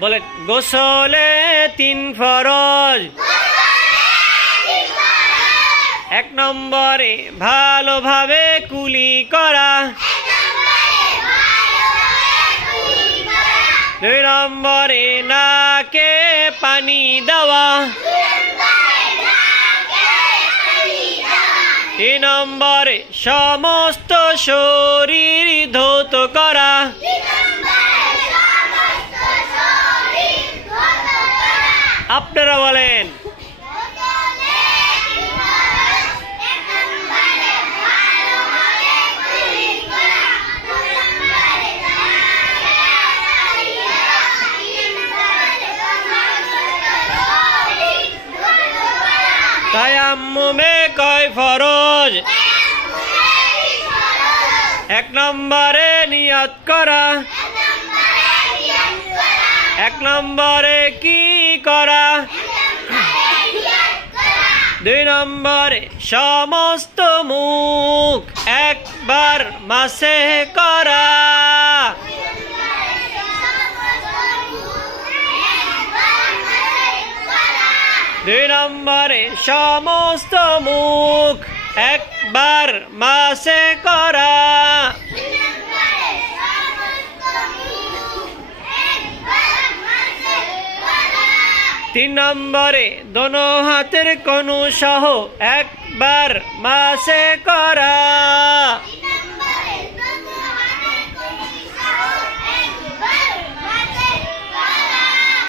বলে গোসলে 3 ফরজ। 1 নম্বরে ভালোভাবে কুলি করা। 2 নম্বরে নাকে পানি দেওয়া। 3 নম্বরে সমস্ত শরীর ধৌত করা। আপনারা বলেন। তায়াম্মুমে কয় ফরজ? 1 নম্বরে নিয়ত করা। 1 নম্বরে কি করা? 2 নম্বরে সমস্ত মুখ একবার মাসে করা। 2 নম্বরে সমস্ত মুখ একবার মাসে করা। 3 নম্বরে দোনো হাতের কনু সহ একবার মাসে করা।